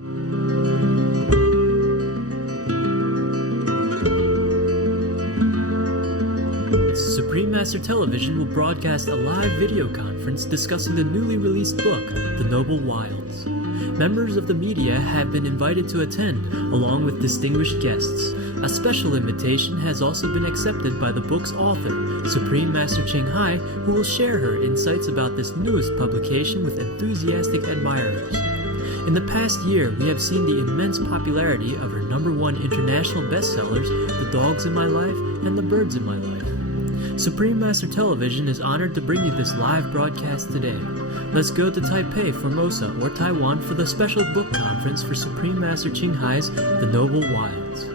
Supreme Master Television will broadcast a live video conference discussing the newly released book, The Noble Wilds. Members of the media have been invited to attend, along with distinguished guests. A special invitation has also been accepted by the book's author, Supreme Master Ching Hai, who will share her insights about this newest publication with enthusiastic admirers. In the past year, we have seen the immense popularity of her #1 international bestsellers, The Dogs in My Life and The Birds in My Life. Supreme Master Television is honored to bring you this live broadcast today. Let's go to Taipei, Formosa, or Taiwan for the special book conference for Supreme Master Ching Hai's The Noble Wilds.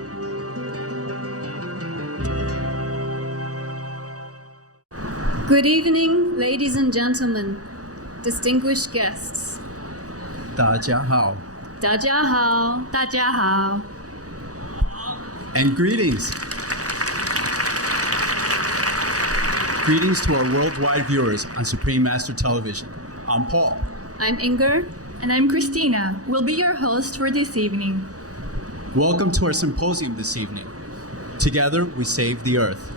Good evening, ladies and gentlemen, distinguished guests. 大家好. 大家好,大家好. And greetings. Greetings to our worldwide viewers on Supreme Master Television. I'm Paul. I'm Inger. And I'm Christina. We'll be your host for this evening. Welcome to our symposium this evening. Together, we save the earth.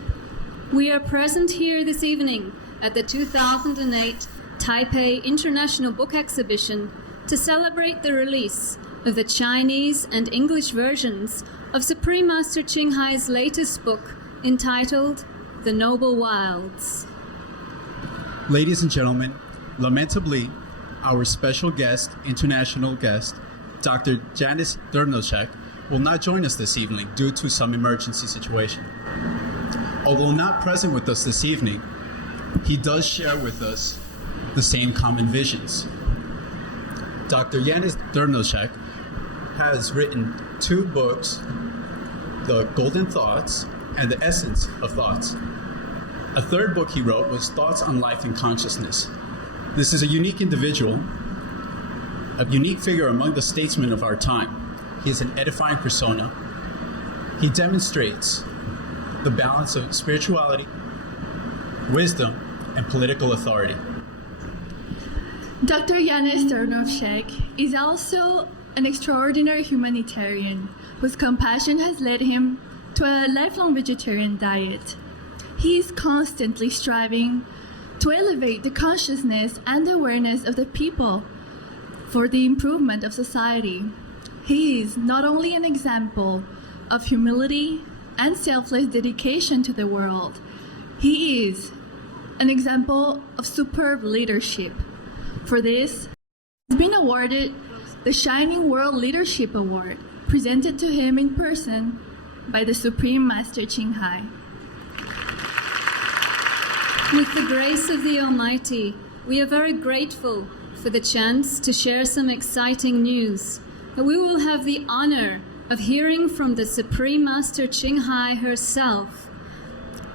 We are present here this evening at the 2008 Taipei International Book Exhibition to celebrate the release of the Chinese and English versions of Supreme Master Ching Hai's latest book entitled The Noble Wilds. Ladies and gentlemen, lamentably, our special guest, international guest, Dr. Janice Dernoshek, will not join us this evening due to some emergency situation. Although not present with us this evening, he does share with us the same common visions. Dr. Janice Dernoshek has written 2 books, The Golden Thoughts and The Essence of Thoughts. A 3rd book he wrote was Thoughts on Life and Consciousness. This is a unique individual, a unique figure among the statesmen of our time. He is an edifying persona. He demonstrates the balance of spirituality, wisdom, and political authority. Dr. Yanis Dernovshek is also an extraordinary humanitarian whose compassion has led him to a lifelong vegetarian diet. He is constantly striving to elevate the consciousness and awareness of the people for the improvement of society. He is not only an example of humility and selfless dedication to the world, he is an example of superb leadership. For this, he has been awarded the Shining World Leadership Award, presented to him in person by the Supreme Master Ching Hai. With the grace of the Almighty, we are very grateful for the chance to share some exciting news. We will have the honor of hearing from the Supreme Master Ching Hai herself,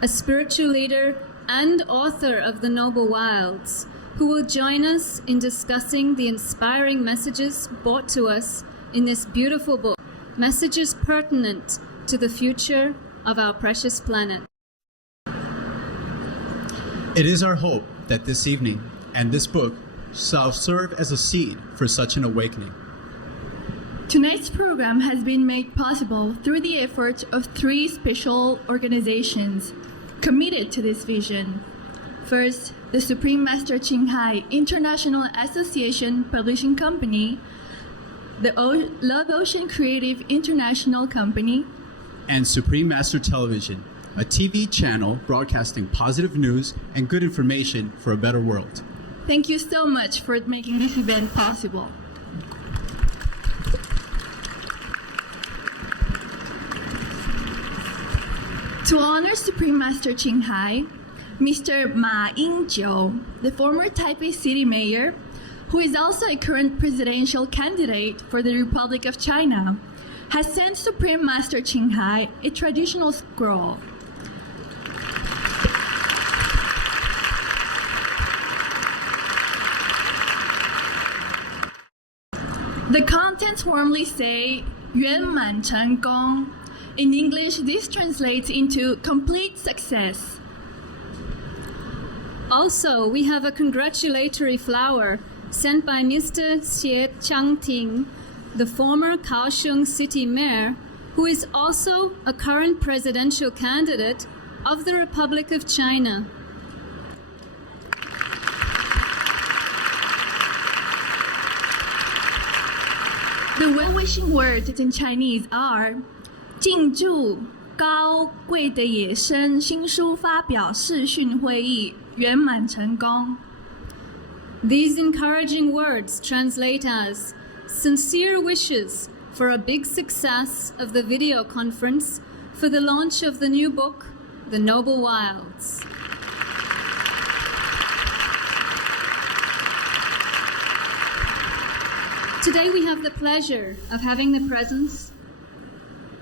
a spiritual leader and author of The Noble Wilds, who will join us in discussing the inspiring messages brought to us in this beautiful book, messages pertinent to the future of our precious planet. It is our hope that this evening and this book shall serve as a seed for such an awakening. Tonight's program has been made possible through the efforts of 3 special organizations committed to this vision. First, the Supreme Master Ching Hai International Association Publishing Company, the Love Ocean Creative International Company, and Supreme Master Television, a TV channel broadcasting positive news and good information for a better world. Thank you so much for making this event possible. To honor Supreme Master Ching Hai, Mr. Ma Ying-jiu, the former Taipei City Mayor, who is also a current presidential candidate for the Republic of China, has sent Supreme Master Ching Hai a traditional scroll. The contents warmly say, 圆满成功. In English, this translates into complete success. Also, we have a congratulatory flower sent by Mr. Xie Changting, the former Kaohsiung city mayor, who is also a current presidential candidate of the Republic of China. The well-wishing words in Chinese are 敬祝高贵的野生新书发表视讯会议圆满成功. These encouraging words translate as sincere wishes for a big success of the video conference for the launch of the new book, The Noble Wilds. Today we have the pleasure of having the presence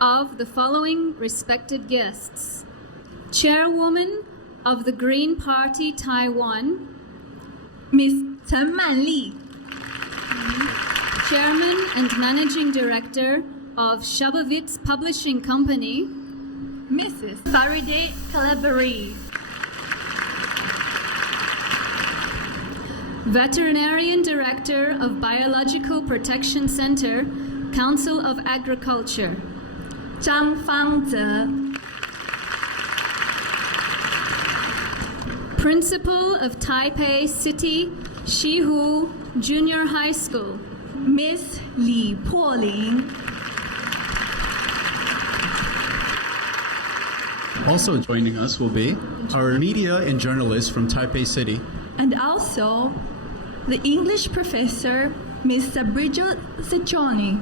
of the following respected guests. Chairwoman of the Green Party Taiwan, Miss Chen Manli, Chairman and Managing Director of Shabovitz Publishing Company, Mrs. Faride Calabari, Veterinarian Director of Biological Protection Center, Council of Agriculture, Zhang Fangze, Principal of Taipei City Shihu Junior High School, Miss Li Poling, Also joining us will be our media and journalists from Taipei City, and also the English professor, Miss Sabrijo Sechoni.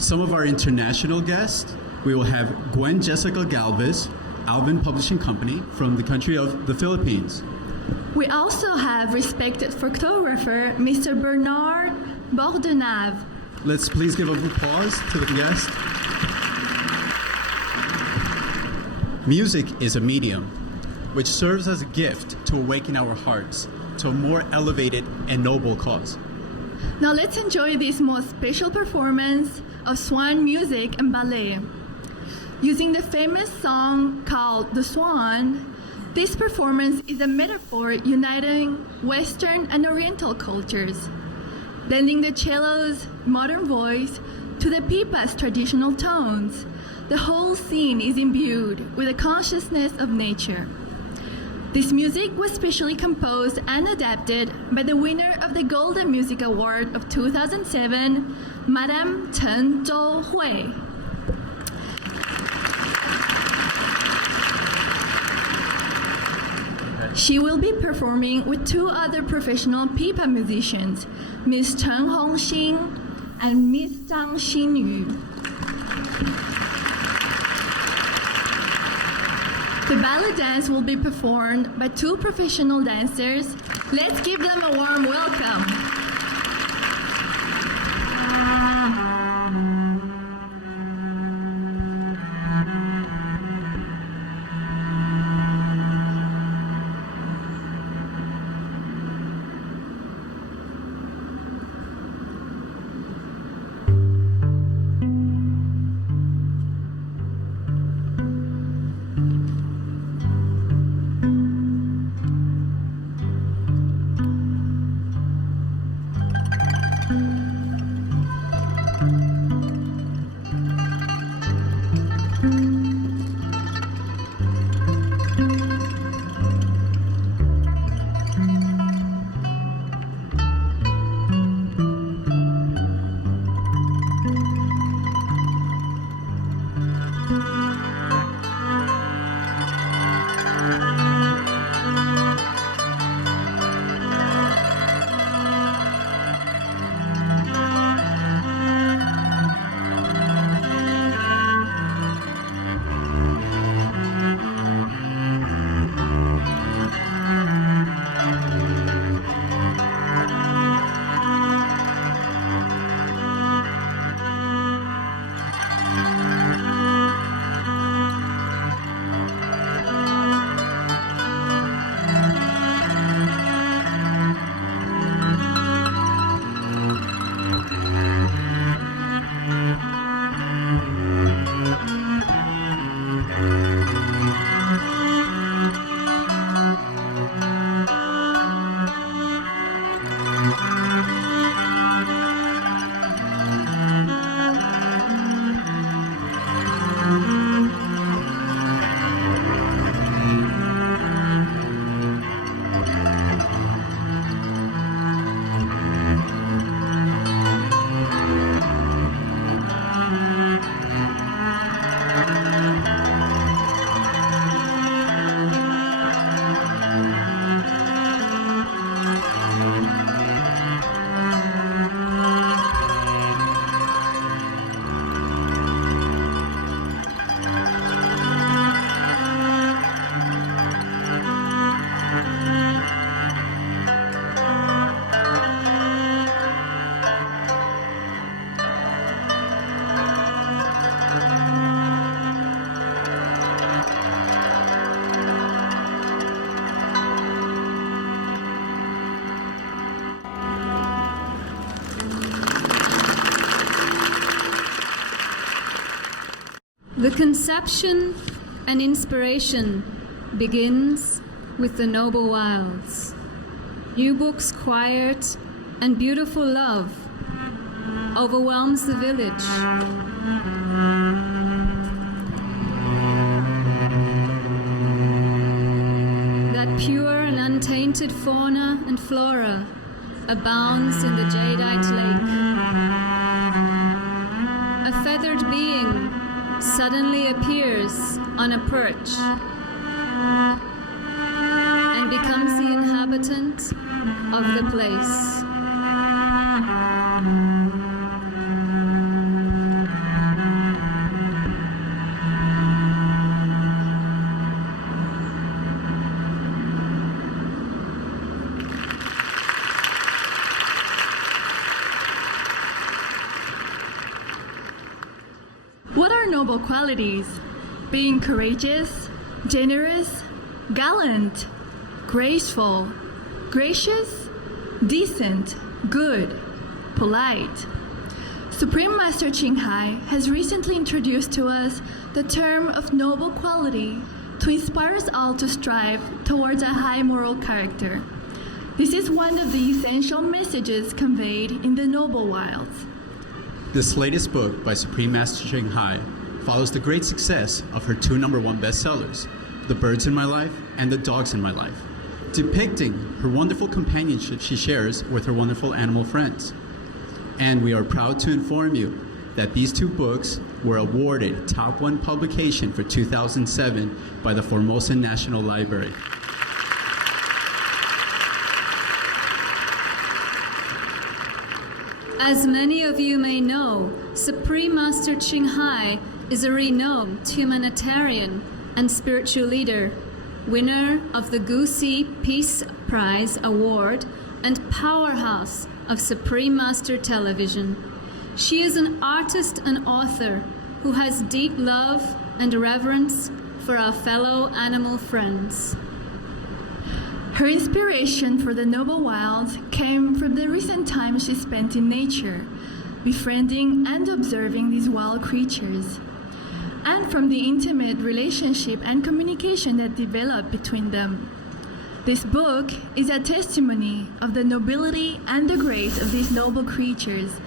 some of our international guests. We will have Gwen Jessica Galvez, Alvin Publishing Company from the country of the Philippines. We also have respected photographer, Mr. Bernard Bordenave. Let's please give a applause to the guest. Music is a medium which serves as a gift to awaken our hearts to a more elevated and noble cause. Now let's enjoy this most special performance of swan music and ballet. Using the famous song called The Swan, this performance is a metaphor uniting Western and Oriental cultures, lending the cello's modern voice to the pipa's traditional tones. The whole scene is imbued with a consciousness of nature. This music was specially composed and adapted by the winner of the Golden Music Award of 2007, Madame Chen Zhouhui. She will be performing with two other professional pipa musicians, Miss Chen Hongxing and Miss Zhang Xinyu. The ballet dance will be performed by two professional dancers. Let's give them a warm welcome. The conception and inspiration begins with the noble wilds. Yu Bok's quiet and beautiful love overwhelms the village. That pure and untainted fauna and flora abounds in the jadeite lake. A feathered being suddenly appears on a perch and becomes the inhabitant of the place. What are noble qualities? Being courageous, generous, gallant, graceful, gracious, decent, good, polite. Supreme Master Ching Hai has recently introduced to us the term of noble quality to inspire us all to strive towards a high moral character. This is one of the essential messages conveyed in the Noble Wilds. This latest book by Supreme Master Ching Hai follows the great success of her two #1 bestsellers, The Birds in My Life and The Dogs in My Life, depicting her wonderful companionship she shares with her wonderful animal friends. And we are proud to inform you that these two books were awarded Top 1 publication for 2007 by the Formosa National Library. As many of you may know, Supreme Master Ching Hai is a renowned humanitarian and spiritual leader, winner of the Gusi Peace Prize Award and powerhouse of Supreme Master Television. She is an artist and author who has deep love and reverence for our fellow animal friends. Her inspiration for the Noble Wilds came from the recent time she spent in nature, befriending and observing these wild creatures, and from the intimate relationship and communication that developed between them. This book is a testimony of the nobility and the grace of these noble creatures,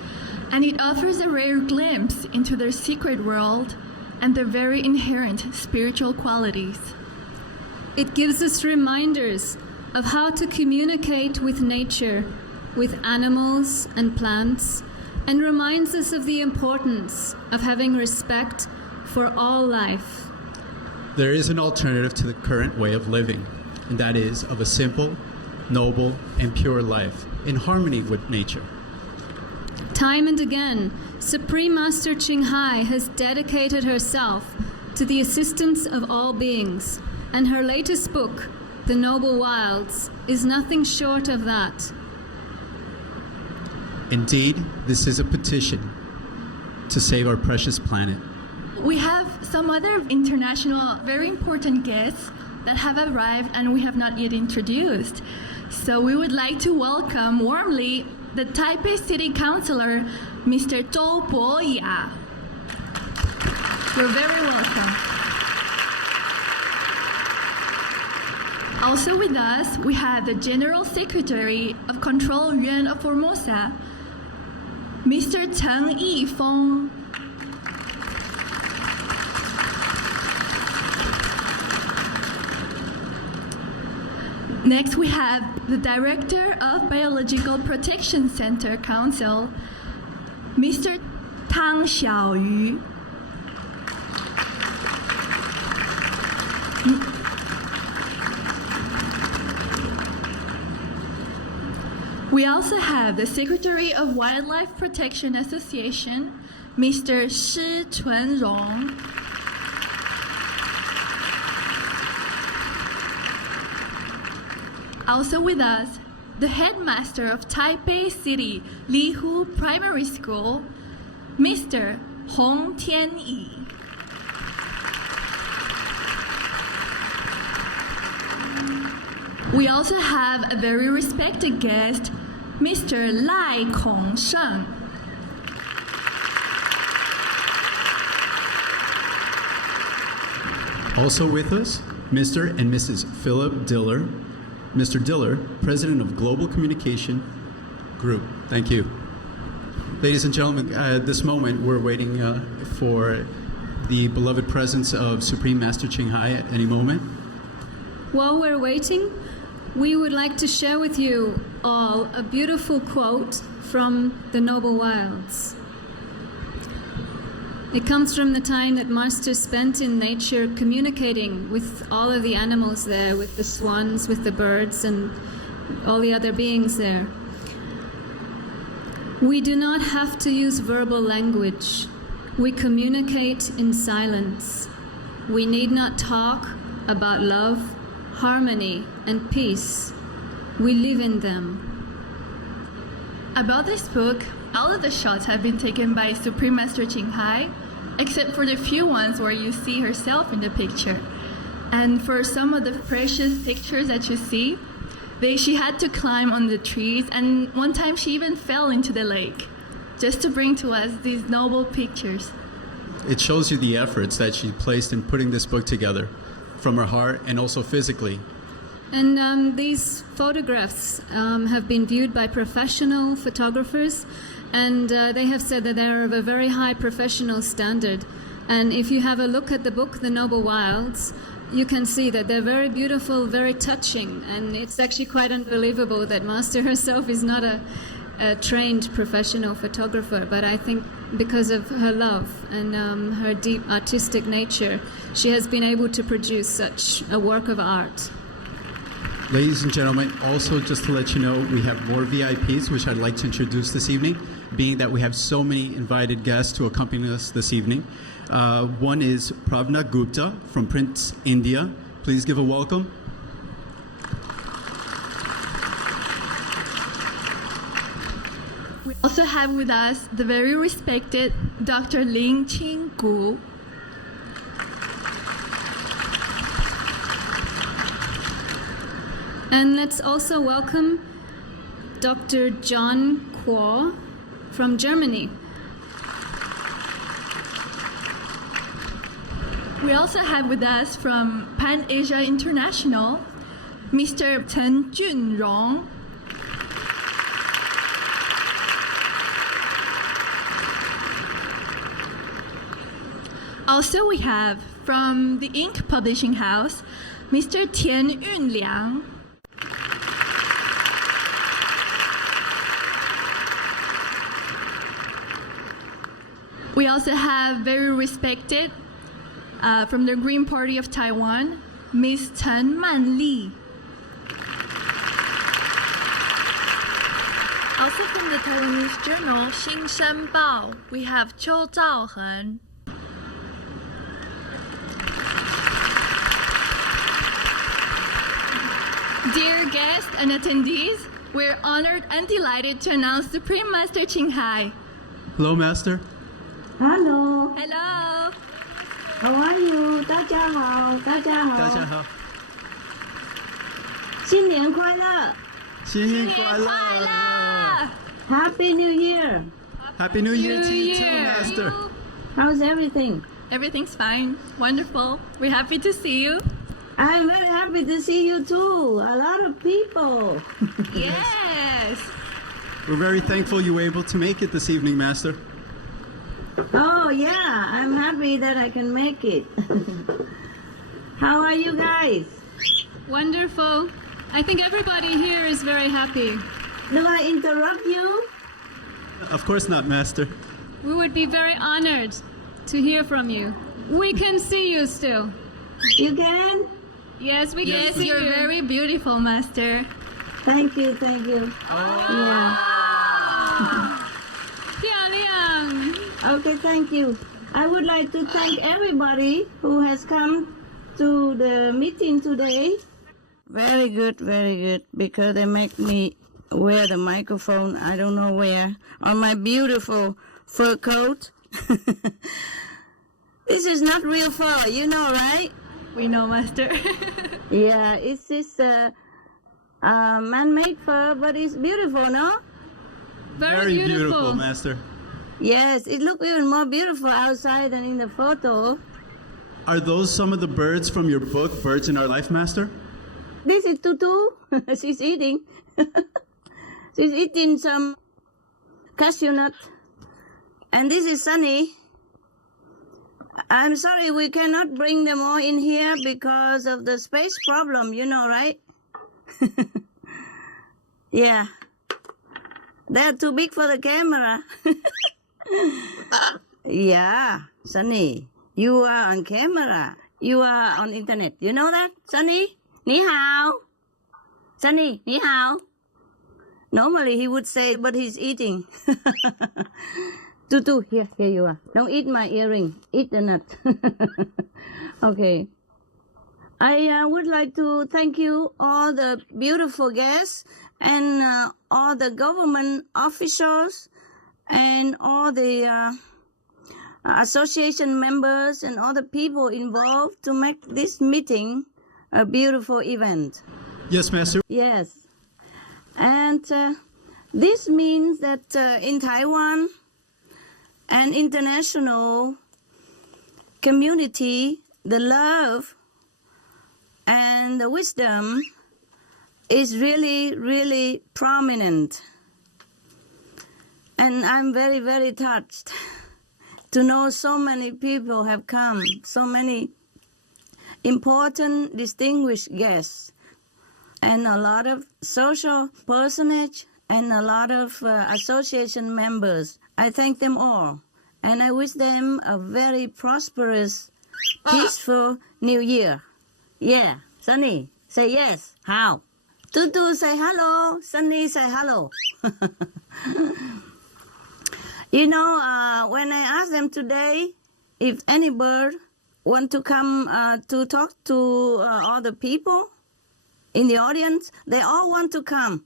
and it offers a rare glimpse into their secret world and their very inherent spiritual qualities. It gives us reminders of how to communicate with nature, with animals and plants, and reminds us of the importance of having respect for all life. There is an alternative to the current way of living, and that is of a simple, noble, and pure life in harmony with nature. Time and again, Supreme Master Ching Hai has dedicated herself to the assistance of all beings, and her latest book, The Noble Wilds, is nothing short of that. Indeed, this is a petition to save our precious planet. We have some other international, very important guests that have arrived and we have not yet introduced. So we would like to welcome warmly the Taipei City Councilor, Mr. Zhou Boya. You're very welcome. Also with us, we have the General Secretary of Control Yuan of Formosa, Mr. Cheng Yifeng. Next, we have the Director of Biological Protection Center Council, Mr. Tang Xiaoyu. We also have the Secretary of Wildlife Protection Association, Mr. Shi Chunrong. Also with us, the headmaster of Taipei City Lihu Primary School, Mr. Hong Tianyi. We also have a very respected guest, Mr. Lai Kongsheng. Also with us, Mr. and Mrs. Philip Diller. Mr. Diller, President of Global Communication Group. Thank you. Ladies and gentlemen, at this moment, we're waiting for the beloved presence of Supreme Master Ching Hai at any moment. While we're waiting, we would like to share with you all a beautiful quote from the Noble Wilds. It comes from the time that Master spent in nature communicating with all of the animals there, with the swans, with the birds, and all the other beings there. We do not have to use verbal language. We communicate in silence. We need not talk about love, harmony, and peace. We live in them. About this book, all of the shots have been taken by Supreme Master Ching Hai, except for the few ones where you see herself in the picture. And for some of the precious pictures that you see, she had to climb on the trees, and one time she even fell into the lake, just to bring to us these noble pictures. It shows you the efforts that she placed in putting this book together, from her heart and also physically. And these photographs have been viewed by professional photographers, and they have said that they're of a very high professional standard. And if you have a look at the book, The Noble Wilds, you can see that they're very beautiful, very touching, and it's actually quite unbelievable that Master herself is not a trained professional photographer, but I think because of her love and her deep artistic nature, she has been able to produce such a work of art. Ladies and gentlemen, also just to let you know, we have more VIPs, which I'd like to introduce this evening, being that we have so many invited guests to accompany us this evening. One is Pravna Gupta from Prince India. Please give a welcome. We also have with us the very respected Dr. Ling Ching Gu. And let's also welcome Dr. John Kuo from Germany. We also have with us from Pan Asia International, Mr. Chen Junrong. Also we have from the Ink Publishing House, Mr. Tian Yunliang. We also have very respected from the Green Party of Taiwan, Ms. Chen Manli. Also from the Taiwanese journal Xingshan Bao, we have Qiu Zhaohen. Dear guests and attendees, we're honored and delighted to announce Supreme Master Ching Hai. Hello, Master. Hello, Hello. how are you? 大家好，大家好，大家好，新年快乐新年快乐 ，Happy New Year. Happy New Year New to you too, Year. Master. How's everything? Everything's fine. Wonderful. We're happy to see you. I'm very happy to see you too. A lot of people. Yes. We're very thankful you were able to make it this evening, Master. Oh yeah, I'm happy that I can make it. How are you guys? Wonderful. I think everybody here is very happy. Do I interrupt you? Of course not, Master. We would be very honored to hear from you. We can see you still. You can? Yes, we can Yes, see you're you. very beautiful, Master. Thank you, thank you. Yeah. Liang. Okay, thank you. I would like to thank everybody who has come to the meeting today. Very good, because they make me wear the microphone, I don't know where, on my beautiful fur coat. This is not real fur, you know, right? We know, Master. Yeah, it's this man-made fur, but it's beautiful, no? Very beautiful. Master. Yes, it looks even more beautiful outside than in the photo. Are those some of the birds from your book, Birds in Our Life, Master? This is Tutu. She's eating. She's eating some cashew nut. And this is Sunny. I'm sorry we cannot bring them all in here because of the space problem, you know, right? Yeah. They're too big for the camera. Yeah, Sunny, you are on camera. You are on internet. You know that, Sunny? Ni hao. Sunny, ni hao. Normally he would say, but he's eating. Tutu, here you are. Don't eat my earring. Eat the nut. Okay. I would like to thank you, all the beautiful guests, and all the government officials, and all the association members, and all the people involved to make this meeting a beautiful event. Yes, Master. Yes. And this means that in Taiwan, an international community, the love and the wisdom is really, really prominent. And I'm very, very touched to know so many people have come, so many important, distinguished guests, and a lot of social personage, and a lot of association members. I thank them all, and I wish them a very prosperous, peaceful New Year. Yeah, Sunny, say yes. How? Tutu, say hello. Sunny, say hello. You know, when I asked them today if any bird want to come to talk to all the people in the audience, they all want to come.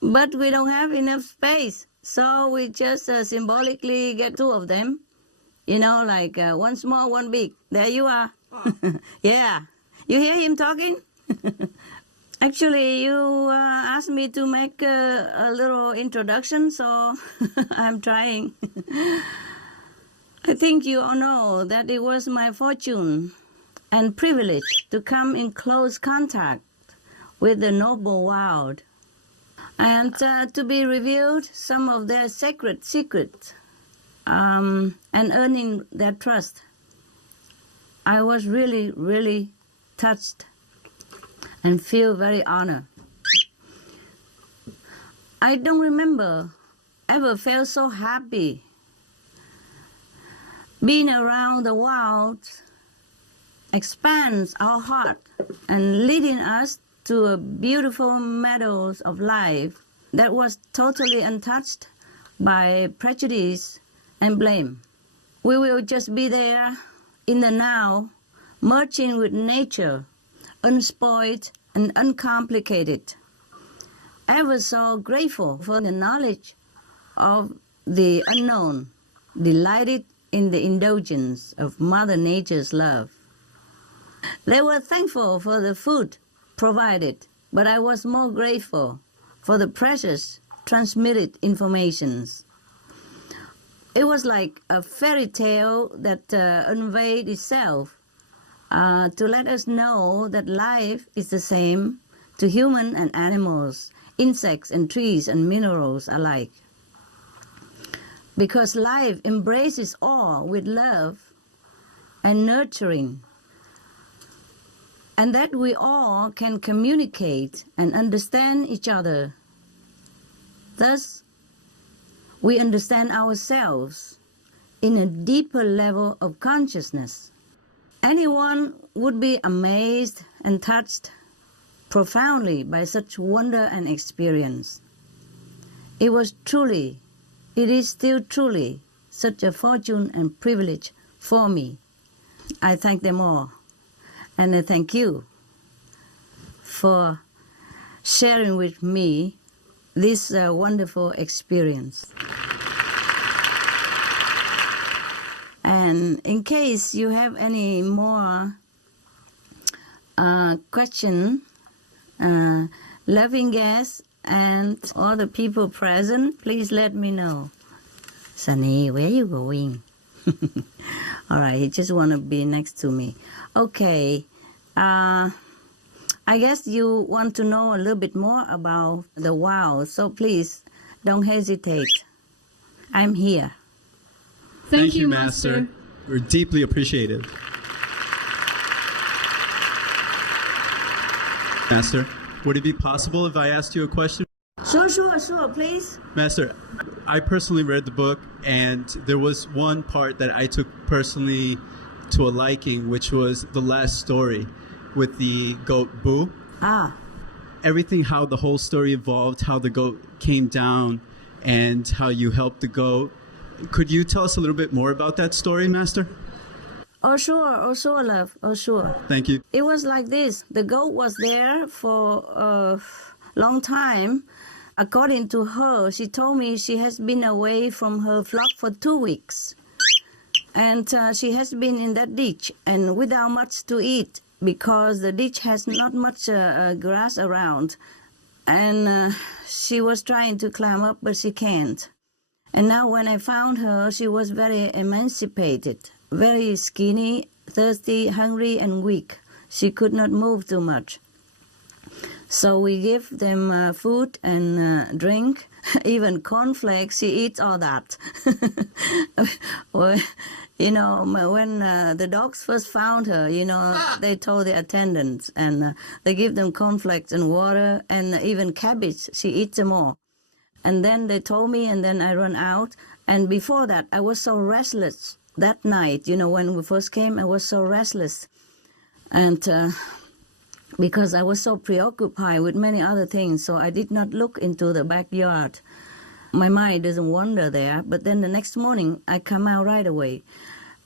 But we don't have enough space, so we just symbolically get two of them. You know, like one small, one big. There you are. Yeah. You hear him talking? Actually, you asked me to make a little introduction, so I'm trying. I think you all know that it was my fortune and privilege to come in close contact with the noble wild, and to be revealed some of their sacred secrets, and earning their trust. I was really, really touched and feel very honored. I don't remember ever felt so happy. Being around the wild expands our heart and leading us to a beautiful meadows of life that was totally untouched by prejudice and blame. We will just be there in the now, merging with nature, unspoiled and uncomplicated. Ever so grateful for the knowledge of the unknown, delighted in the indulgence of Mother Nature's love. They were thankful for the food provided, but I was more grateful for the precious transmitted informations. It was like a fairy tale that unveiled itself to let us know that life is the same to human and animals, insects and trees and minerals alike. Because life embraces all with love and nurturing, and that we all can communicate and understand each other. Thus, we understand ourselves in a deeper level of consciousness. Anyone would be amazed and touched profoundly by such wonder and experience. It is still truly such a fortune and privilege for me. I thank them all, and I thank you for sharing with me this wonderful experience. And in case you have any more question, loving guests and all the people present, please let me know. Sunny, where are you going? All right, he just want to be next to me. Okay. I guess you want to know a little bit more about the wild, so please don't hesitate. I'm here. Thank you, Master. We're deeply appreciative. Master, would it be possible if I asked you a question? Sure, please. Master, I personally read the book, and there was one part that I took personally to a liking, which was the last story with the goat Boo. Everything, how the whole story evolved, how the goat came down, and how you helped the goat. Could you tell us a little bit more about that story, Master? Oh, sure, love. Oh, sure. Thank you. It was like this. The goat was there for a long time. According to her, she told me she has been away from her flock for 2 weeks. And she has been in that ditch and without much to eat because the ditch has not much grass around. And she was trying to climb up, but she can't. And now when I found her, she was very emancipated, very skinny, thirsty, hungry, and weak. She could not move too much. So we give them food and drink, even cornflakes. She eats all that. Well, when the dogs first found her, they told the attendants, and they give them cornflakes and water and even cabbage. She eats them all. And then they told me, and then I run out. And before that, I was so restless that night. When we first came, I was so restless. And because I was so preoccupied with many other things, so I did not look into the backyard. My mind doesn't wander there. But then the next morning, I come out right away.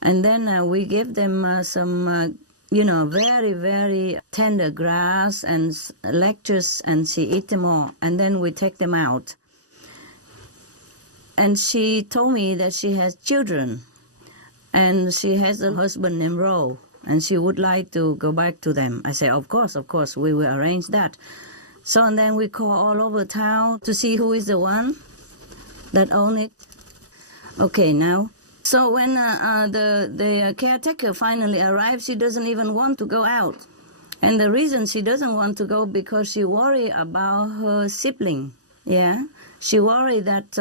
And then we give them some, very, very tender grass and lettuce, and she eat them all. And then we take them out. And she told me that she has children, and she has a husband named Ro, and she would like to go back to them. I say, of course, we will arrange that. So and then we call all over town to see who is the one that own it. Okay, now. So when the caretaker finally arrives, she doesn't even want to go out. And the reason she doesn't want to go because she worry about her sibling. Yeah, she worry that...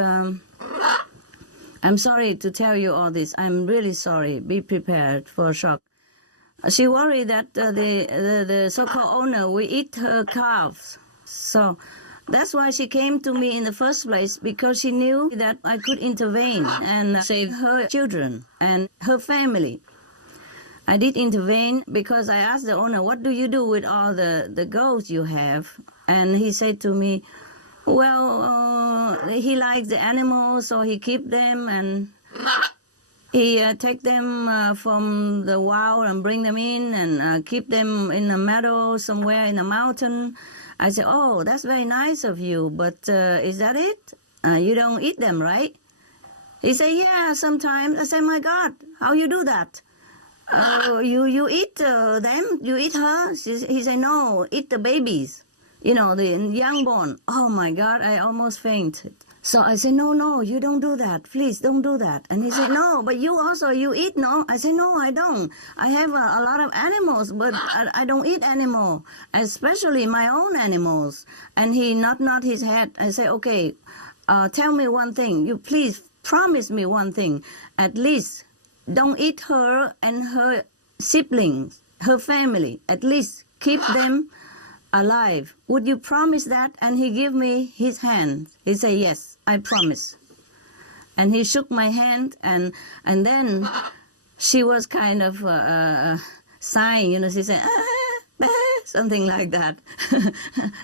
I'm sorry to tell you all this. I'm really sorry. Be prepared for a shock. She worried that the so-called owner will eat her calves. So that's why she came to me in the first place, because she knew that I could intervene and save her children and her family. I did intervene because I asked the owner, what do you do with all the goats you have? And he said to me, well, he likes the animals, so he keep them, and he take them from the wild and bring them in and keep them in a meadow somewhere in a mountain. I said, oh, that's very nice of you, but is that it? You don't eat them, right? He said, yeah, sometimes. I said, my God, how you do that? You eat them? You eat her? He said, no, eat the babies. The young born. Oh my God, I almost fainted. So I said, no, you don't do that. Please don't do that. And he said, no, but you eat, no? I said, no, I don't. I have a lot of animals, but I don't eat animal, especially my own animals. And he nod his head. I said, okay, tell me one thing. You please promise me one thing. At least don't eat her and her siblings, her family. At least keep them alive. Would you promise that? And he gave me his hand. He said, yes, I promise. And he shook my hand, and then she was kind of sighing, she said, something like that.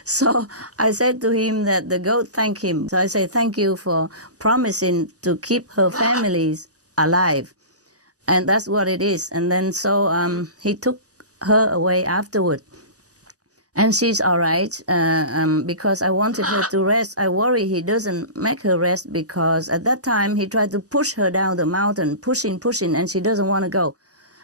So I said to him that the goat thanked him. So I say, thank you for promising to keep her families alive. And that's what it is. And then so he took her away afterward. And she's all right, because I wanted her to rest. I worry he doesn't make her rest, because at that time he tried to push her down the mountain, pushing, and she doesn't want to go.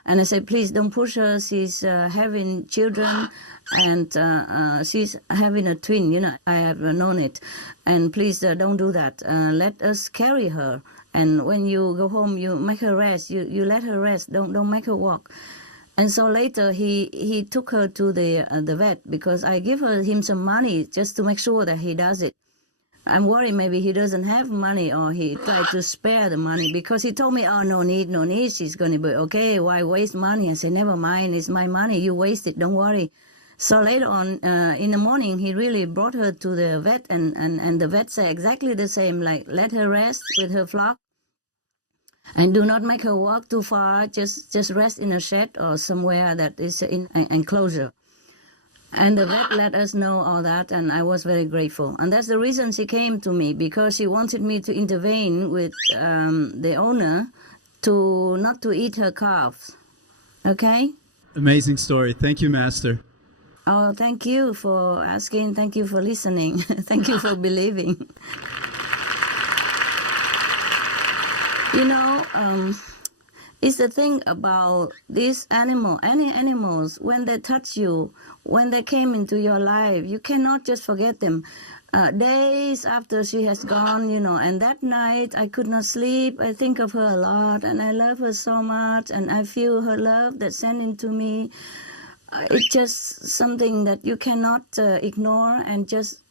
And I said, please don't push her. She's having children, and she's having a twin. You know, I have known it. And please don't do that. Let us carry her. And when you go home, you make her rest. You let her rest. Don't make her walk. And so later he took her to the vet, because I give him some money just to make sure that he does it. I'm worried maybe he doesn't have money, or he tried to spare the money, because he told me, oh, no need, she's going to be okay, why waste money? I said, never mind, it's my money, you waste it, don't worry. So later on, in the morning, he really brought her to the vet, and the vet said exactly the same, like, let her rest with her flock, and do not make her walk too far, just rest in a shed or somewhere that is in an enclosure. And the vet let us know all that, and I was very grateful. And that's the reason she came to me, because she wanted me to intervene with the owner not to eat her calves. Okay? Amazing story. Thank you, Master. Oh, thank you for asking. Thank you for listening. Thank you for believing. You know, it's the thing about this animal, any animals, when they touch you, when they came into your life, you cannot just forget them. Days after she has gone, you know, and that night I could not sleep. I think of her a lot, and I love her so much, and I feel her love that's sending to me. It's just something that you cannot ignore and just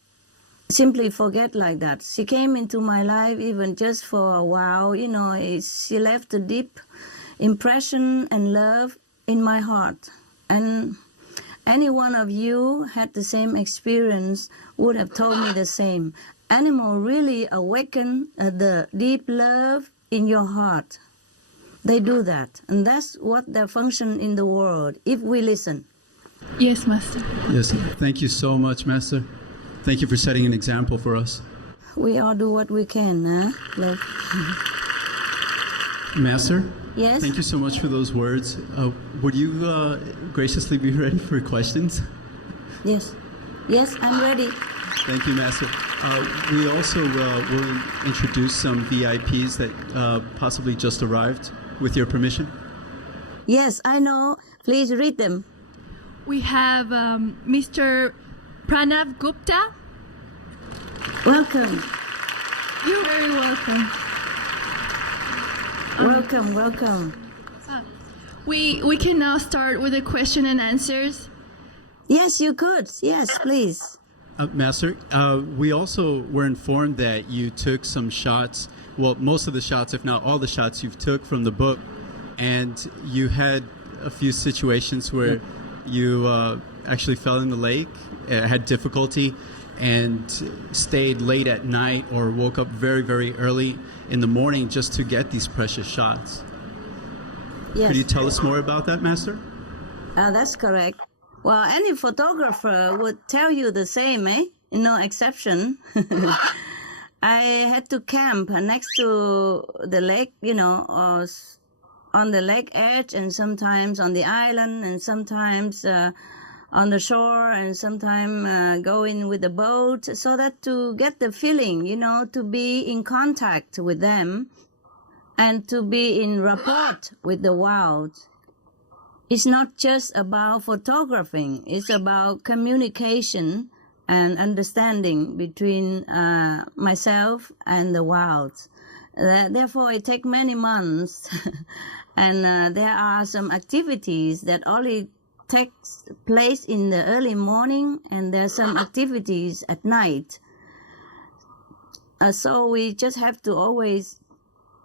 simply forget like that. She came into my life even just for a while, you know, she left a deep impression and love in my heart. And any one of you had the same experience would have told me the same. Animal really awaken the deep love in your heart. They do that. And that's what their function in the world, if we listen. Yes, Master. Yes, thank you so much, Master. Thank you for setting an example for us. We all do what we can, huh? Like, Master? yes? Thank you so much for those words. Would you graciously be ready for questions? Yes. Yes, I'm ready. Thank you, Master. We also will introduce some VIPs that possibly just arrived, with your permission. Yes, I know. Please read them. We have Mr. Pranav Gupta. Welcome. You're very welcome. Welcome, welcome. We can now start with the question and answers. Yes, you could. Yes, please. Master, we also were informed that you took some shots, well, most of the shots, if not all the shots you've took from the book, and you had a few situations where you actually fell in the lake, had difficulty, and stayed late at night or woke up very, very early in the morning just to get these precious shots. Yes. Could you tell us more about that, Master? That's correct. Well, any photographer would tell you the same, eh? No exception. I had to camp next to the lake, you know, or on the lake edge, and sometimes on the island, and sometimes on the shore, and sometimes going with the boat, so that to get the feeling, you know, to be in contact with them and to be in rapport with the wild. It's not just about photographing, it's about communication and understanding between myself and the wild. Therefore, it takes many months, and there are some activities that only takes place in the early morning, and there are some activities at night. So we just have to always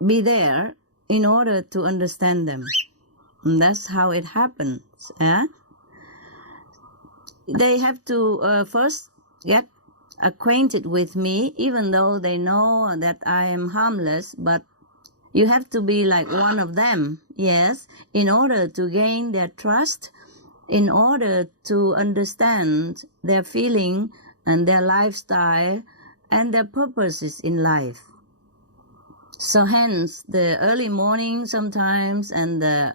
be there in order to understand them. And that's how it happens. Eh? They have to first get acquainted with me, even though they know that I am harmless, but you have to be like one of them, yes, in order to gain their trust, in order to understand their feeling and their lifestyle and their purposes in life. So hence the early morning sometimes, and the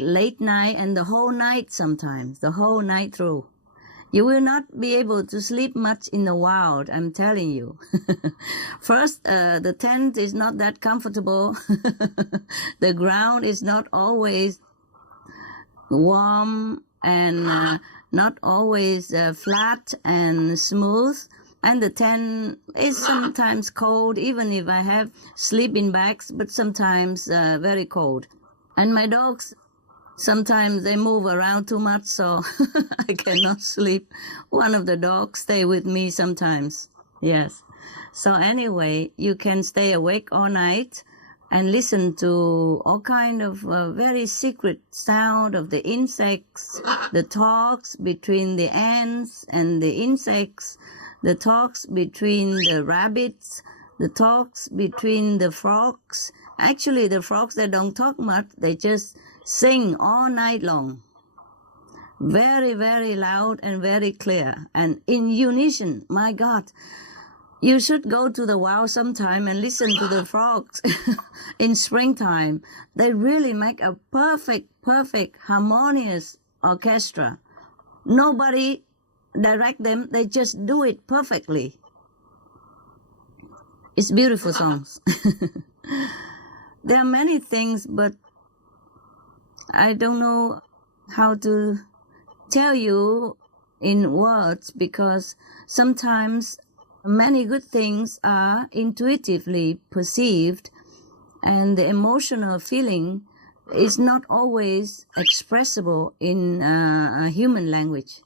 late night, and the whole night sometimes, the whole night through. You will not be able to sleep much in the wild, I'm telling you. First, the tent is not that comfortable. The ground is not always warm and not always flat and smooth. And the tent is sometimes cold, even if I have sleeping bags, but sometimes very cold. And my dogs, sometimes they move around too much, so I cannot sleep. One of the dogs stay with me sometimes. Yes. So anyway, you can stay awake all night and listen to all kind of very secret sound of the insects, the talks between the ants and the insects, the talks between the rabbits, the talks between the frogs. Actually, the frogs, they don't talk much. They just sing all night long. Very, very loud and very clear. And in unison, my God, you should go to the wild sometime and listen to the frogs in springtime. They really make a perfect, harmonious orchestra. Nobody direct them, they just do it perfectly. It's beautiful songs. There are many things, but I don't know how to tell you in words, because sometimes many good things are intuitively perceived, and the emotional feeling is not always expressible in a human language.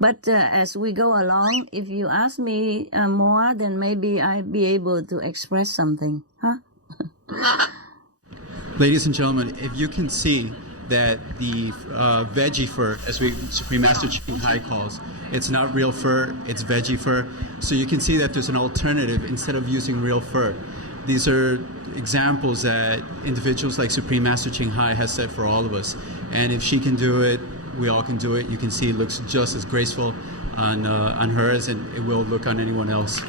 But as we go along, if you ask me more, then maybe I'll be able to express something. Huh? Ladies and gentlemen, if you can see that the veggie fur, as Supreme Master Ching Hai calls, it's not real fur, it's veggie fur. So you can see that there's an alternative instead of using real fur. These are examples that individuals like Supreme Master Ching Hai has set for all of us. And if she can do it, we all can do it. You can see it looks just as graceful on her as it will look on anyone else.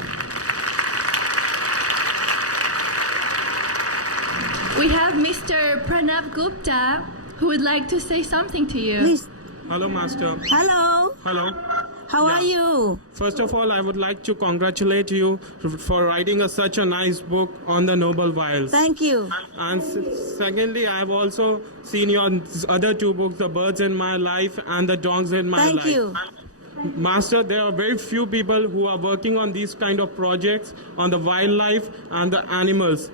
We have Mr. Pranav Gupta, who would like to say something to you. Please. Hello, Master. Hello. Hello. How are you? First of all, I would like to congratulate you for writing such a nice book on the noble wilds. Thank you. And secondly, I have also seen your other two books, The Birds in My Life and The Dogs in My Life. Thank you. Master, there are very few people who are working on these kind of projects on the wildlife and the animals.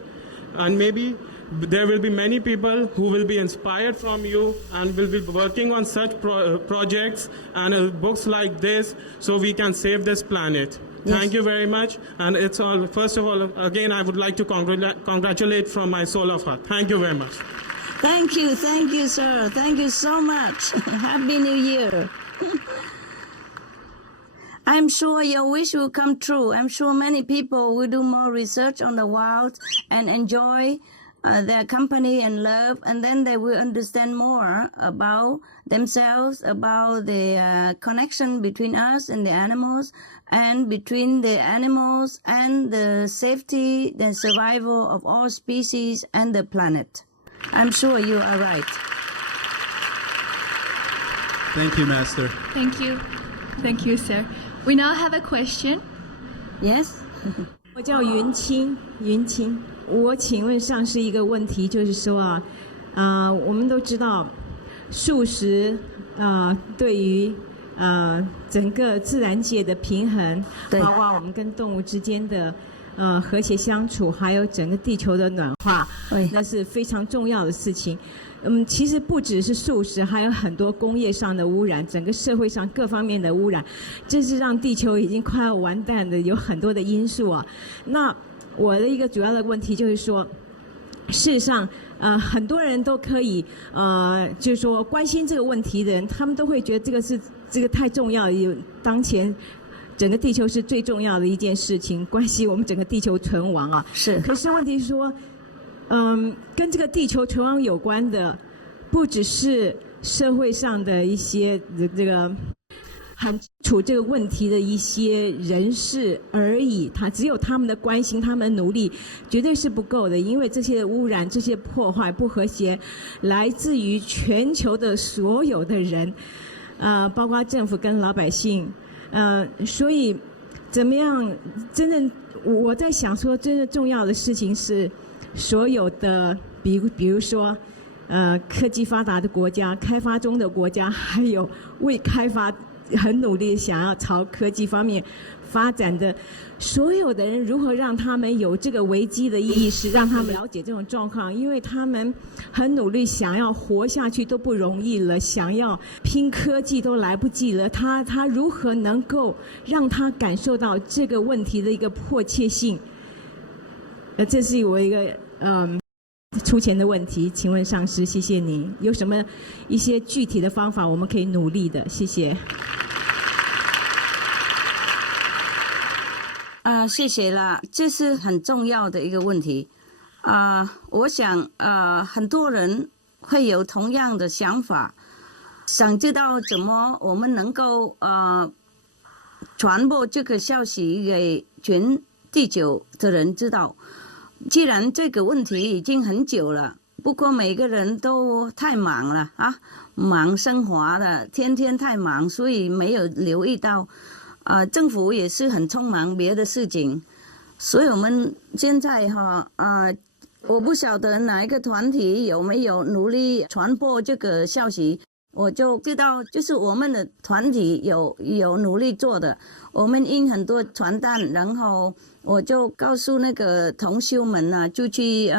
And maybe there will be many people who will be inspired from you and will be working on such projects and books like this, so we can save this planet. Yes. Thank you very much. And it's all. First of all, again, I would like to congratulate from my soul of heart. Thank you very much. Thank you, sir. Thank you so much. Happy New Year. I'm sure your wish will come true. I'm sure many people will do more research on the wild and enjoy their company and love, and then they will understand more about themselves, about the connection between us and the animals, and between the animals and the safety, the survival of all species and the planet. I'm sure you are right. Thank you, Master. Thank you. Thank you, sir. We now have a question. Yes? 我叫云清，我请问上师一个问题，就是说我们都知道素食对于整个自然界的平衡，包括我们跟动物之间的和谐相处，还有整个地球的暖化，那是非常重要的事情。其实不只是素食，还有很多工业上的污染，整个社会上各方面的污染，这是让地球已经快要完蛋的有很多的因素啊。那我的一个主要的问题就是说，事实上很多人都可以就是说关心这个问题的人，他们都会觉得这个太重要了，有当前整个地球是最重要的一件事情，关系我们整个地球存亡啊。是。可是问题是说跟这个地球存亡有关的，不只是社会上的一些这个很处这个问题的一些人士而已，只有他们的关心，他们的努力绝对是不够的，因为这些污染、这些破坏、不和谐，来自于全球的所有的人，包括政府跟老百姓，所以怎么样？真正我在想说，真正重要的事情是。所有的，比如说，科技发达的国家、开发中的国家，还有未开发很努力想要朝科技方面发展的所有的人，如何让他们有这个危机的意识，让他们了解这种状况，因为他们很努力想要活下去都不容易了，想要拼科技都来不及了，他如何能够让他感受到这个问题的一个迫切性？这是我一个出钱的问题，请问上师，谢谢你，有什么一些具体的方法我们可以努力的？谢谢。谢谢啦，这是很重要的一个问题。我想很多人会有同样的想法，想知道怎么我们能够传播这个消息给全地球的人知道。既然这个问题已经很久了，不过每个人都太忙了忙生活的，天天太忙，所以没有留意到。政府也是很匆忙别的事情，所以我们现在我不晓得哪一个团体有没有努力传播这个消息，我就知道就是我们的团体有努力做的，我们印很多传单，然后我就告诉那个同修们就去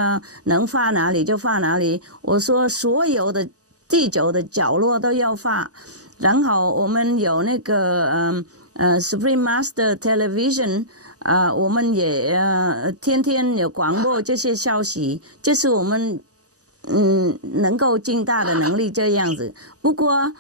能发哪里就发哪里，我说所有的地球的角落都要发，然后我们有那个Supreme Master Television， 我们也天天有广播这些消息，这是我们能够尽大的能力这样子。不过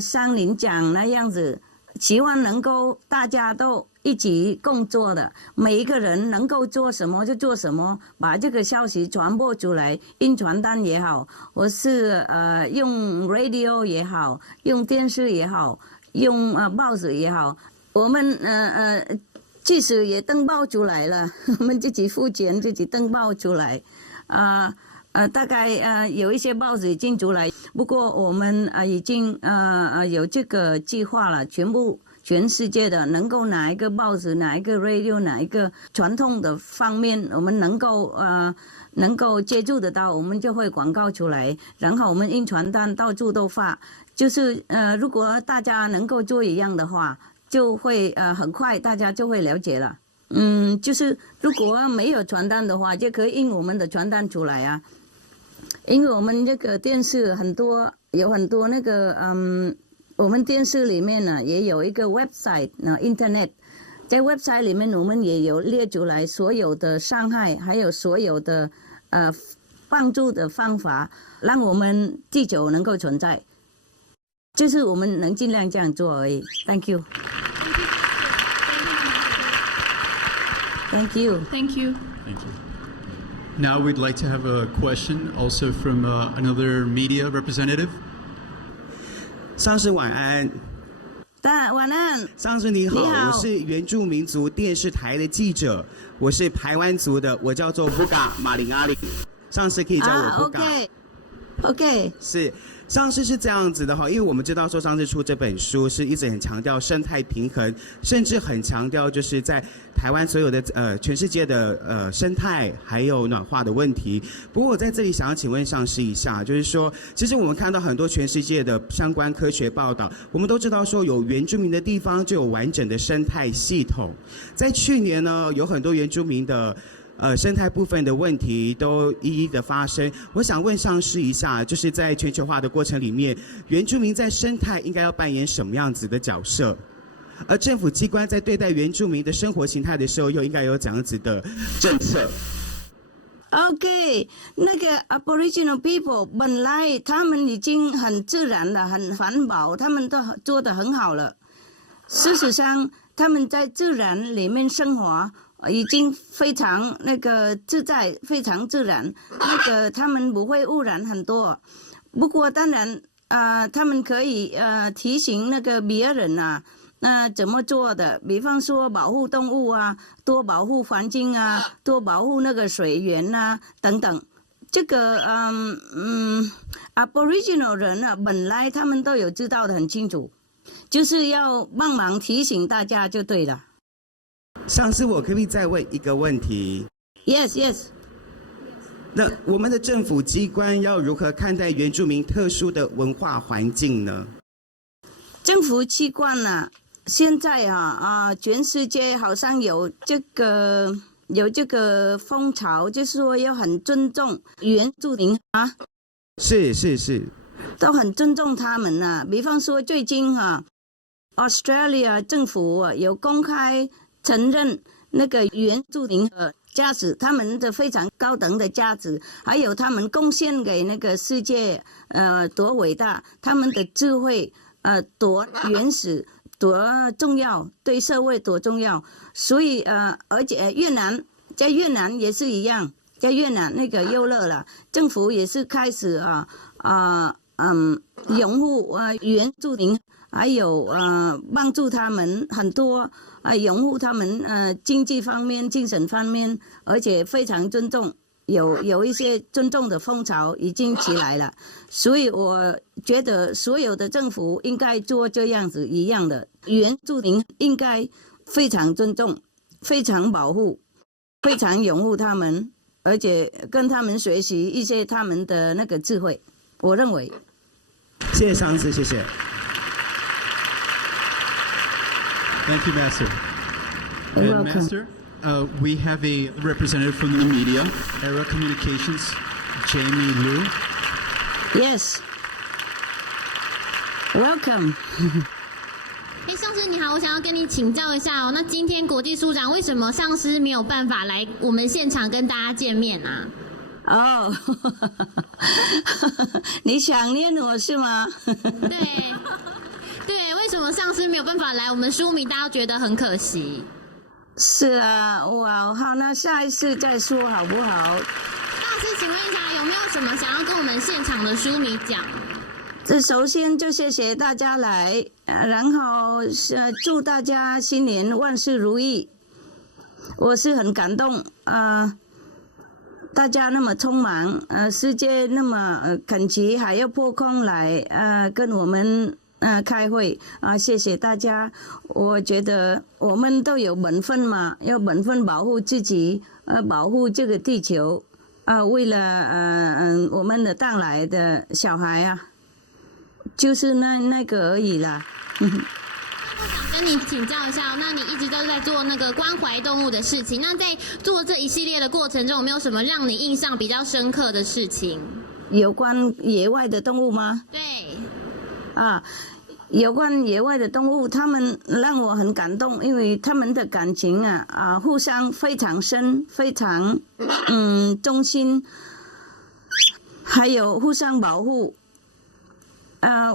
像您讲那样子，希望能够大家都一起工作的，每一个人能够做什么就做什么，把这个消息传播出来，印传单也好，或是用 radio 也好，用电视也好，用报纸也好，我们即使也登报出来了，我们自己付钱自己登报出来，大概有一些报纸已经出来，不过我们已经有这个计划了，全世界的能够哪一个报纸、哪一个 radio、哪一个传统的方面，我们能够接触得到，我们就会广告出来，然后我们印传单到处都发。就是如果大家能够做一样的话，就会很快大家就会了解了。就是如果没有传单的话，就可以印我们的传单出来啊。因为我们这个电视有很多那个我们电视里面呢也有一个 website internet， 在 website 里面我们也有列出来所有的伤害，还有所有的帮助的方法，让我们地球能够存在。就是我们能尽量这样做而已。Thank you. Thank you. Thank you. Thank you. Now we'd like to have a question also from another media representative. 上师晚安。晚安。上师你好，你好，我是原住民族电视台的记者，我是排湾族的，我叫做布嘎马林阿里。上师可以叫我布嘎。OK。是。上师是这样子的哈，因为我们知道说上师出这本书是一直很强调生态平衡，甚至很强调就是在台湾所有的全世界的生态还有暖化的问题。不过我在这里想要请问上师一下，就是说其实我们看到很多全世界的相关科学报道，我们都知道说有原住民的地方就有完整的生态系统。在去年呢，有很多原住民的生态部分的问题都一一的发生。我想问上师一下，就是在全球化的过程里面，原住民在生态应该要扮演什么样子的角色？而政府机关在对待原住民的生活形态的时候，又应该有怎样子的政策？ OK， 那个 Aboriginal people 本来他们已经很自然了，很环保，他们都做得很好了。事实上，他们在自然里面生活已经非常那个自在，非常自然。那个他们不会污染很多。不过当然，他们可以提醒那个别人啊。怎么做的？比方说保护动物啊，多保护环境啊，多保护那个水源啊，等等。这个Aboriginal 人啊，本来他们都有知道的很清楚，就是要帮忙提醒大家就对了。上次我可不可以再问一个问题 ？Yes。那我们的政府机关要如何看待原住民特殊的文化环境呢？政府机关呢，现在全世界好像有这个风潮，就是说要很尊重原住民啊。是，都很尊重他们啊。比方说最近Australia 政府有公开承认那个原住民的价值，他们的非常高等的价值，还有他们贡献给那个世界多伟大，他们的智慧多原始多重要，对社会多重要。所以而且在越南也是一样，在越南那个优乐了，政府也是开始拥护原住民，还有帮助他们很多拥护他们经济方面、精神方面，而且非常尊重，有一些尊重的风潮已经起来了。所以我觉得所有的政府应该做这样子一样的，原住民应该非常尊重、非常保护、非常拥护他们，而且跟他们学习一些他们的那个智慧。我认为。谢谢上司，谢谢。Thank you, Master. You're And welcome. Master, we have a representative from the media, Era Communications, Jamie Liu. Yes. Welcome. 上师你好，我想要跟你请教一下那今天国际书展为什么上师没有办法来我们现场跟大家见面啊？哦，你想念我是吗？对，为什么上师没有办法来？我们书迷大家觉得很可惜。是啊，哇，好，那下一次再说好不好？上师，请问一下，有没有什么想要跟我们现场的书迷讲？这首先就谢谢大家来，然后祝大家新年万事如意。我是很感动大家那么匆忙，世界那么恳急，还要拨空来跟我们开会谢谢大家。我觉得我们都有本分嘛，要本分保护自己，保护这个地球为了我们的当来的小孩就是那个而已啦。我想跟你请教一下，那你一直都在做那个关怀动物的事情，那在做这一系列的过程中，有没有什么让你印象比较深刻的事情？有关野外的动物吗？对。有关野外的动物，他们让我很感动，因为他们的感情互相非常深，非常忠心，还有互相保护。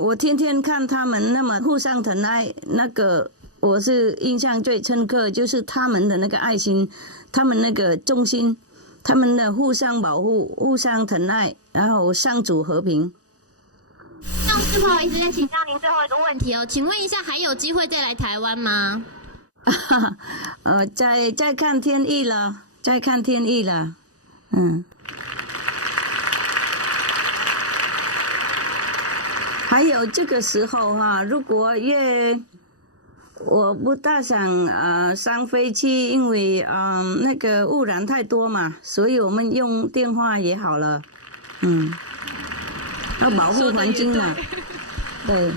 我天天看他们那么互相疼爱，那个我是印象最深刻，就是他们的那个爱心，他们那个忠心，他们的互相保护、互相疼爱，然后相处和平。上次不好意思，再请教您最后一个问题哦，请问一下，还有机会再来台湾吗？再看天意了，再看天意了，还有这个时候如果我不大想上飞机，因为那个污染太多嘛，所以我们用电话也好了，要保护环境了，对，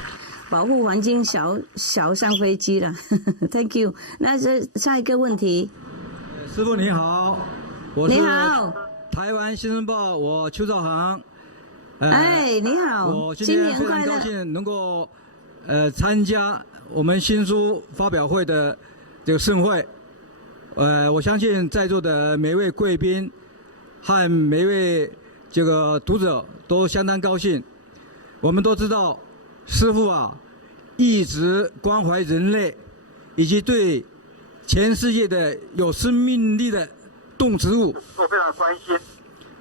保护环境少上飞机了。Thank you。那下一个问题，师父你好，我是你好，台湾新闻报我邱兆航。你好，我今天非常高兴能够参加我们新书发表会的这个盛会。我相信在座的每一位贵宾和每一位这个读者都相当高兴。我们都知道，师父一直关怀人类，以及对全世界的有生命力的动植物，我非常关心。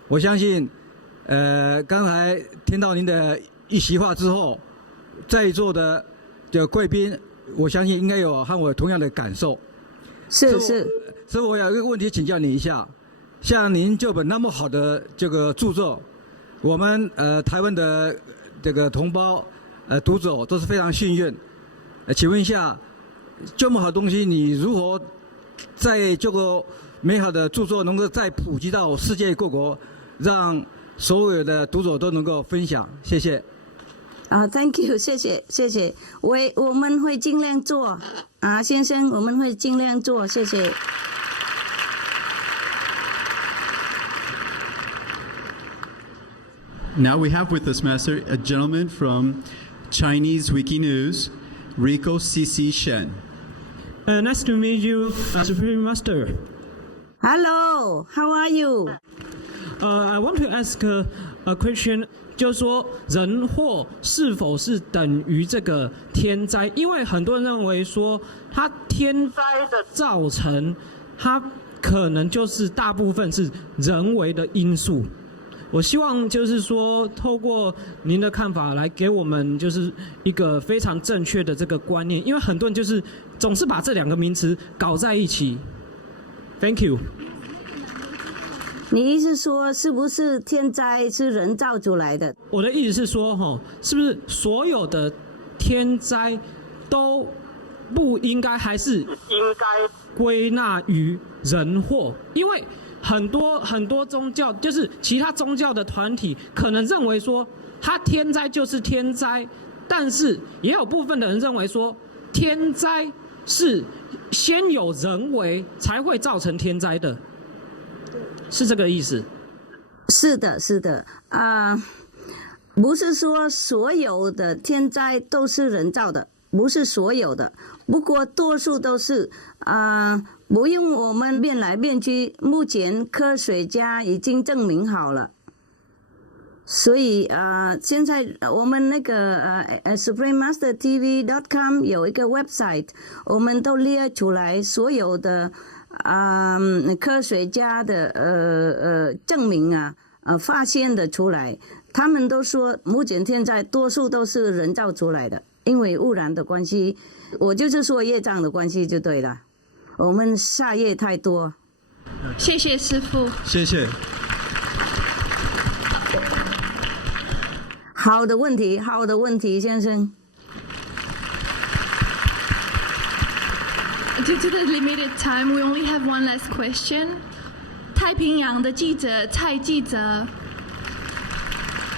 我相信。刚才听到您的一席话之后，在座的贵宾，我相信应该有和我同样的感受。是。所以我有一个问题请教你一下，像您这本那么好的这个著作，我们台湾的这个同胞读者都是非常幸运。请问一下，这么好的东西，你如何在这个美好的著作能够再普及到世界各国？让所有的读者都能够分享。谢谢。Thank you， 谢谢。我们会尽量做先生，我们会尽量做，谢谢。Now we have with us, Master, a gentleman from Chinese Wiki News, Rico C.C. Shen. Nice to meet you, Supreme Master. Hello, how are you? I want to ask a question. 就是说，人祸是否是等于这个天灾？因为很多人认为说，它天灾的造成，它可能就是大部分是人为的因素。我希望就是说，透过您的看法来给我们就是一个非常正确的这个观念，因为很多人就是总是把这两个名词搞在一起。Thank you。你意思说是不是天灾是人造出来的？我的意思是说，是不是所有的天灾都不应该还是应该归纳于人祸？因为很多宗教，就是其他宗教的团体，可能认为说，它天灾就是天灾，但是也有部分的人认为说，天灾是先有人为才会造成天灾的。是这个意思？是的，不是说所有的天灾都是人造的，不是所有的，不过多数都是不用我们变来变去，目前科学家已经证明好了。所以现在我们那个Supreme Master TV.com 有一个 website， 我们都列出来所有的科学家的证明发现的出来，他们都说目前天灾多数都是人造出来的，因为污染的关系，我就是说业障的关系就对了，我们杀业太多。谢谢师父。谢谢。好的问题，先生。Due to the limited time, we only have one last question. 太平洋的记者蔡记者，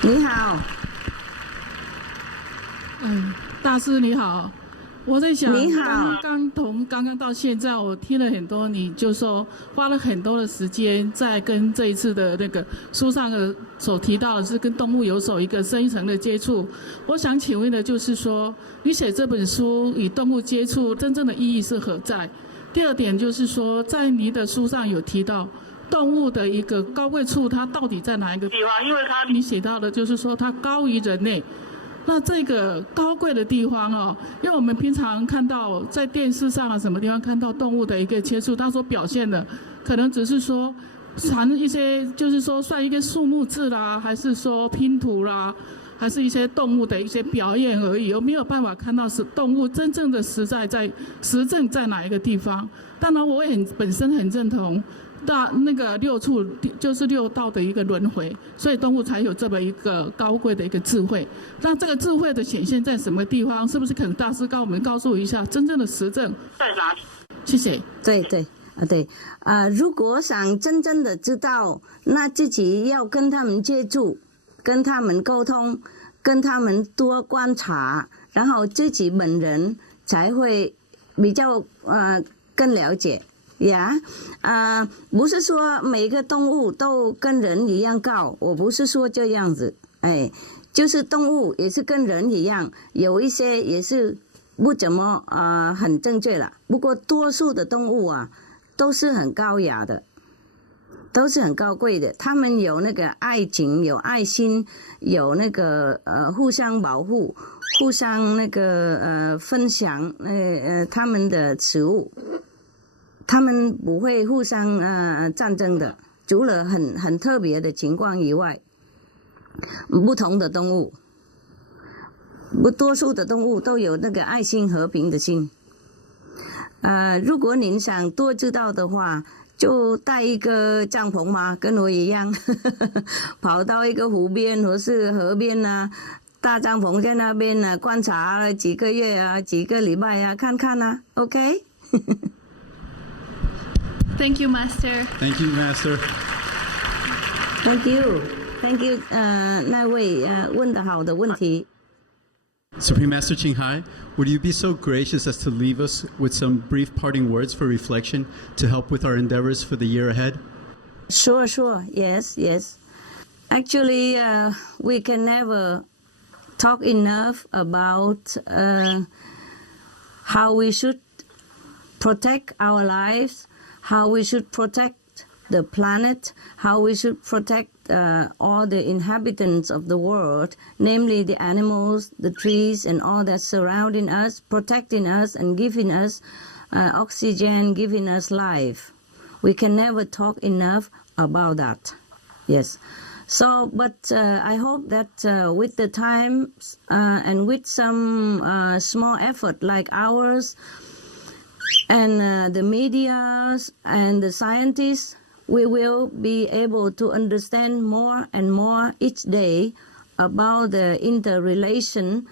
你好。大师你好，我在想，你好。刚刚到现在，我听了很多，你就说花了很多的时间在跟这一次的那个书上的所提到的是跟动物有所一个深一层的接触。我想请问的就是说，你写这本书与动物接触真正的意义是何在？第二点就是说，在你的书上有提到动物的一个高贵处，它到底在哪一个地方？因为你写到的就是说它高于人类。那这个高贵的地方因为我们平常看到在电视上什么地方看到动物的一个接触，它所表现的可能只是说传一些，就是说算一个数目字啦，还是说拼图啦，还是一些动物的一些表演而已，我没有办法看到是动物真正的实证在哪一个地方。当然我也本身很认同那个六处就是六道的一个轮回，所以动物才有这么一个高贵的一个智慧。那这个智慧的显现在什么地方？是不是可能大师我们告诉一下真正的实证在哪里？谢谢。对，如果想真正的知道，那自己要跟他们接触，跟他们沟通，跟他们多观察，然后自己本人才会比较更了解。不是说每个动物都跟人一样高，我不是说这样子，就是动物也是跟人一样，有一些也是不怎么很正确了。不过多数的动物都是很高雅的，都是很高贵的，他们有那个爱情，有爱心，有那个互相保护，互相那个分享他们的食物。他们不会互相战争的，除了很特别的情况以外，不同的动物，多数的动物都有那个爱心和平的心。如果您想多知道的话，就带一个帐篷嘛，跟我一样，跑到一个湖边或是河边大帐篷在那边观察几个月几个礼拜看看OK。Thank you, Master. Thank you, Master. Thank you. Thank you. 那位问得好的问题。 Supreme Master Ching Hai, would you be so gracious as to leave us with some brief parting words for reflection to help with our endeavors for the year ahead? Sure. Yes. Actually, we can never talk enough about how we should protect our lives, how we should protect the planet, how we should protect all the inhabitants of the world, namely the animals, the trees, and all that surrounding us, protecting us and giving us oxygen, giving us life. We can never talk enough about that. Yes. So, but I hope that with the time and with some small effort like ours and the media and the scientists, we will be able to understand more and more each day about the interrelation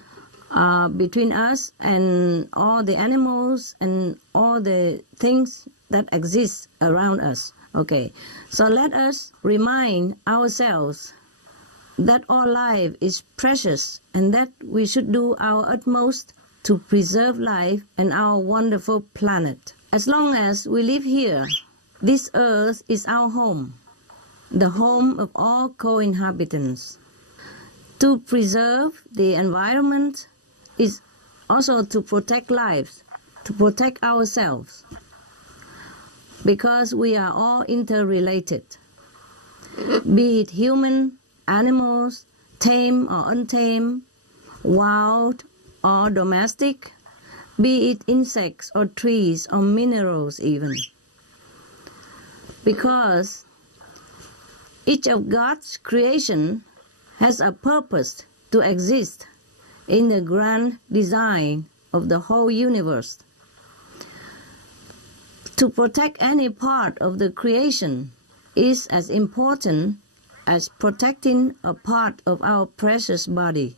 between us and all the animals and all the things that exist around us. Okay, so let us remind ourselves that all life is precious and that we should do our utmost to preserve life and our wonderful planet. As long as we live here, this earth is our home, the home of all co-inhabitants. To preserve the environment is also to protect lives, to protect ourselves, because we are all interrelated. Be it human, animals, tame or untamed, wild or domestic, be it insects or trees or minerals even. Because each of God's creation has a purpose to exist in the grand design of the whole universe. To protect any part of the creation is as important as protecting a part of our precious body.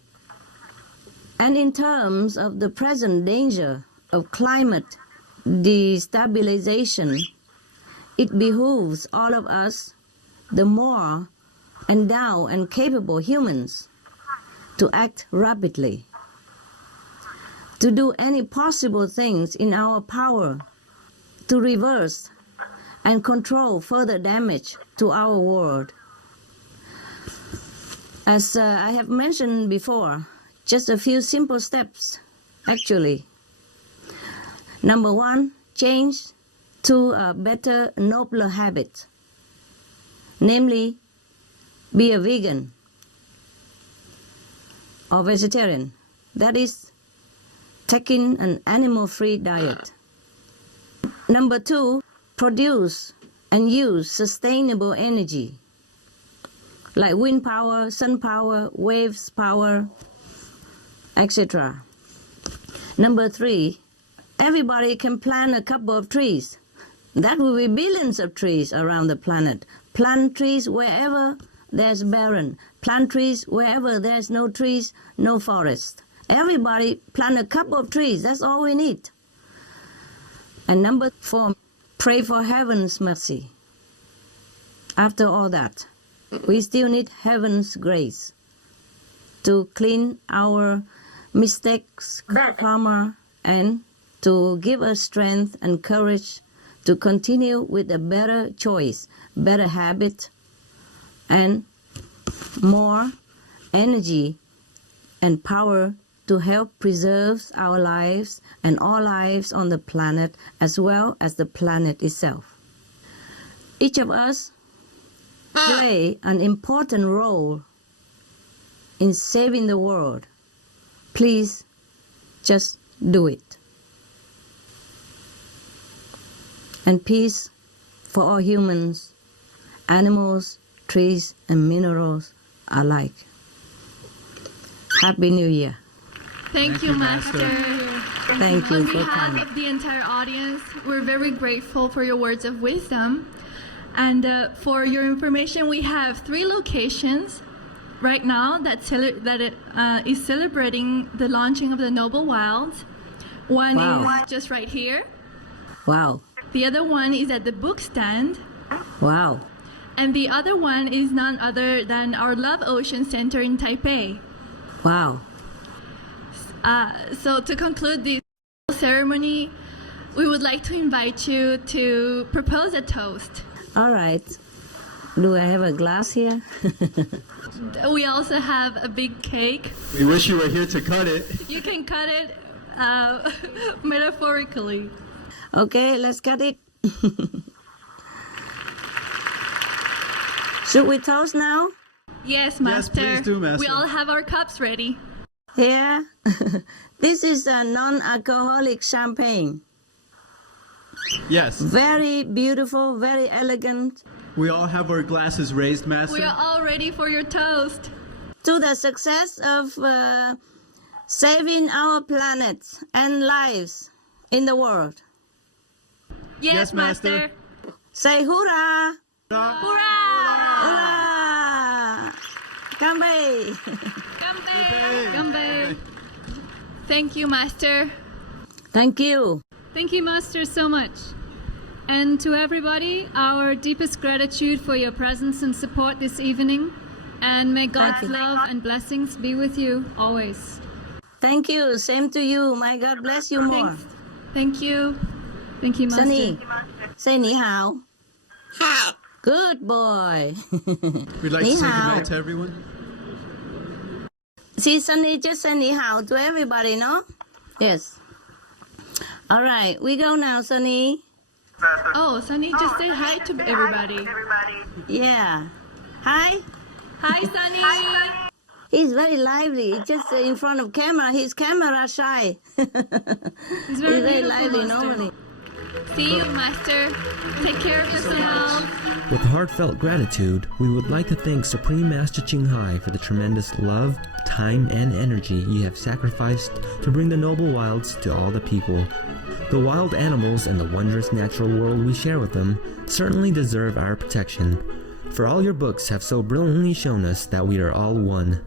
And in terms of the present danger of climate destabilization, it behooves all of us, the more endowed and capable humans, to act rapidly, to do any possible things in our power to reverse and control further damage to our world. As I have mentioned before, just a few simple steps, actually. Number one, change to a better, nobler habit, namely, be a vegan or vegetarian. That is, taking an animal-free diet. Number two, produce and use sustainable energy, like wind power, sun power, waves power, etc. Number three, everybody can plant a couple of trees. That will be billions of trees around the planet. Plant trees wherever there's barren. Plant trees wherever there's no trees, no forest. Everybody plant a couple of trees. That's all we need. And number four, pray for heaven's mercy. After all that, we still need heaven's grace to clean our mistakes, karma, and to give us strength and courage to continue with a better choice, better habit, and more energy and power to help preserve our lives and all lives on the planet, as well as the planet itself. Each of us play an important role in saving the world. Please just do it. And peace for all humans, animals, trees, and minerals alike. Happy New Year. Thank you, Master. Thank you On for behalf coming. of the entire audience, we're very grateful for your words of wisdom. And for your information, we have 3 locations right now that is celebrating the launching of the Noble Wilds. One is just right here. Wow. The other one is at the book stand. Wow. And the other one is none other than our Love Ocean Center in Taipei. Wow. So to conclude this ceremony, we would like to invite you to propose a toast. All right. Do I have a glass here? We also have a big cake. We wish you were here to cut it. You can cut it metaphorically. Okay, let's cut it. Should we toast now? Yes, Master. Yes, please do, Master. We all have our cups ready. Yeah. This is a non-alcoholic champagne. Yes. Very beautiful, very elegant. We all have our glasses raised, Master. We are all ready for your toast. To the success of saving our planet and lives in the world. Yes, Master. Say hurrah! Hurrah! Hurrah! Ganbei! Ganbei! Thank you, Master. Thank you. Thank you, Master, so much. And to everybody, our deepest gratitude for your presence and support this evening. And may God's love and blessings be with you always. Thank you. Same to you. May God bless you more. Thank you. Thank you, Master. Sunny, say ni hao. Hao. Good boy. We'd like Ni to say hao. goodnight to everyone. See, Sunny, just say ni hao to everybody, no? Yes. All right, we go now, Sunny. Oh, Sunny, just say hi to everybody. Yeah. Hi. Hi, Sunny. He's very lively. Just in front of camera, he's camera shy. He's very beautiful, lively Master. normally. See you, Master. Take care of yourself. With heartfelt gratitude, we would like to thank Supreme Master Ching Hai for the tremendous love, time, and energy ye have sacrificed to bring the noble wilds to all the people. The wild animals and the wondrous natural world we share with them certainly deserve our protection, for all your books have so brilliantly shown us that we are all one.